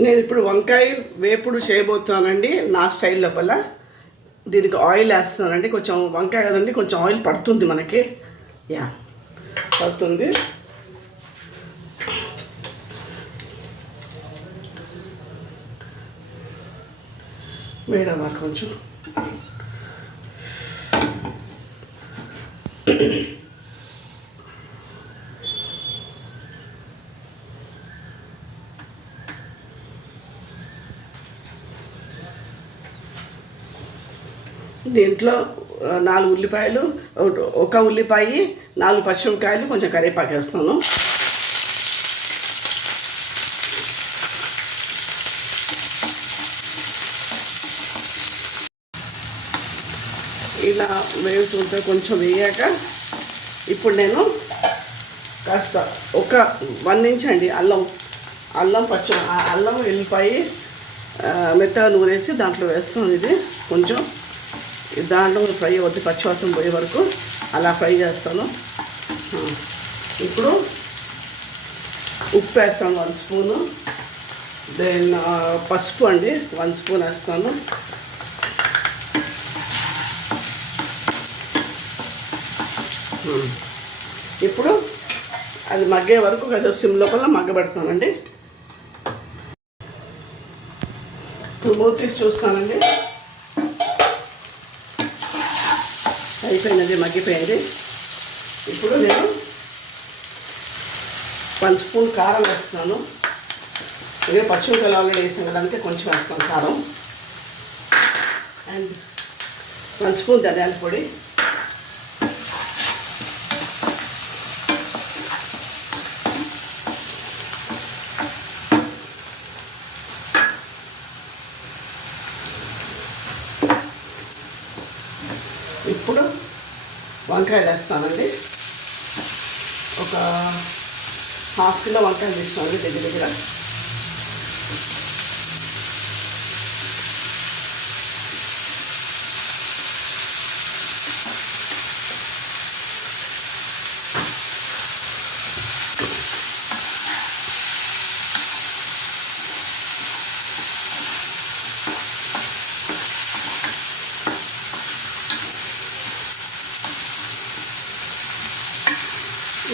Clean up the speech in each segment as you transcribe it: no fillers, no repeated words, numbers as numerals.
నేను ఇప్పుడు వంకాయ వేపుడు చేయబోతున్నానండి నా స్టైల్ లోపల. దీనికి ఆయిల్ వేస్తున్నానండి. కొంచెం వంకాయ కదండి, కొంచెం ఆయిల్ పడుతుంది మనకి. యా, పడుతుంది. వేడవ్వాలి కొంచెం. దీంట్లో 4 ఉల్లిపాయలు, ఒక ఉల్లిపాయ, 4 పచ్చిమిరపకాయలు, కొంచెం కరివేపాకు వేస్తాను. ఇలా వేస్తుంటే కొంచెం వేయాక ఇప్పుడు నేను కాస్త ఒక 1 ఇంచ్ అండి అల్లం అల్లం వెల్లిపాయ మెత్తగా నూరేసి దాంట్లో వేస్తాను. ఇది కొంచెం దాంట్లో ఫ్రై అవుద్ది, పచ్చివాసన పోయే వరకు అలా ఫ్రై చేస్తాను. ఇప్పుడు ఉప్పు వేస్తాను 1 స్పూను. దెన్ పసుపు అండి 1 స్పూన్ వేస్తాను. ఇప్పుడు అది మగ్గే వరకు కొంచెం సిమ్ లోపల మగ్గబెడతానండి. ఇప్పుడు మూత తీసి చూస్తానండి. అయిపోయినది, మగ్గిపోయింది. ఇప్పుడు నేను 1 స్పూన్ కారం వేస్తున్నాను. ఇదే పచ్చిమిరపకాయలు ఆల్రెడీ వేసాను కదా, అందుకే కొంచెం వేస్తాను కారం. అండ్ 1 స్పూన్ ధనియాల పొడి, ఇప్పుడు వంకాయలు వేస్తానండి. ఒక 1/2 కిలో వంకాయలు తీసుకోండి దగ్గర.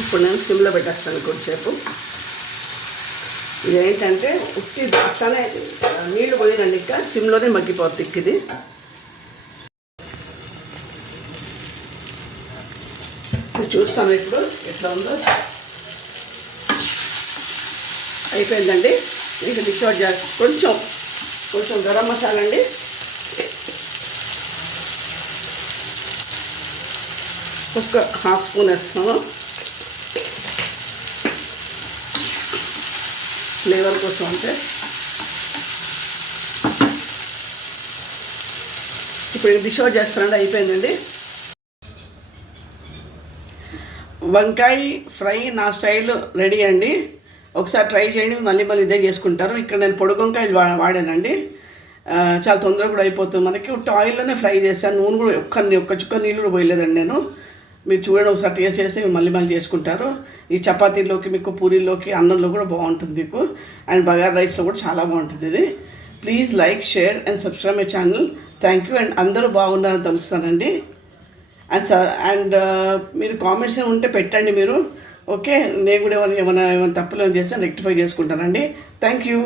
ఇప్పుడు నేను సిమ్లో పెట్టేస్తాను కొంచెంసేపు. ఇదేంటంటే ఉట్టి అట్లానే నీళ్లు పోయినండి, ఇంకా సిమ్లోనే మగ్గిపోద్ది ఇది. చూస్తాను ఇప్పుడు ఎట్లా ఉందో. అయిపోయిందండి. ఇంకా డిష్ అవుట్ చేస్తాను. కొంచెం గరం మసాలా అండి, ఒక 1/2 స్పూన్ వేస్తాను ఫ్లేవర్ కోసం. అంటే ఇప్పుడు డిష్ అవుట్ చేస్తానండి. అయిపోయిందండి. వంకాయ ఫ్రై నా స్టైల్ రెడీ అండి. ఒకసారి ట్రై చేయండి, మళ్ళీ ఇదే చేసుకుంటారు. ఇక్కడ నేను పొడి వంకాయలు వాడానండి. చాలా తొందరగా కూడా అయిపోతుంది మనకి. ఆయిల్లోనే ఫ్రై చేశాను. నూనె కూడా ఒక్క చుక్క నీళ్ళు కూడా పోయలేదండి నేను. మీరు చూడండి, ఒకసారి టేస్ట్ చేస్తే మళ్ళీ చేసుకుంటారు. ఈ చపాతీలోకి, మీకు పూరీలోకి, అన్నంలో కూడా బాగుంటుంది మీకు. అండ్ బగారా రైస్లో కూడా చాలా బాగుంటుంది ఇది. Please like, share and subscribe my channel. Thank you. And అందరూ బాగున్నారని తెలుస్తానండి. అండ్ మీరు కామెంట్స్ ఉంటే పెట్టండి మీరు. ఓకే, నేను కూడా ఏమైనా తప్పులు చేస్తే రెక్టిఫై చేసుకుంటానండి. Thank you.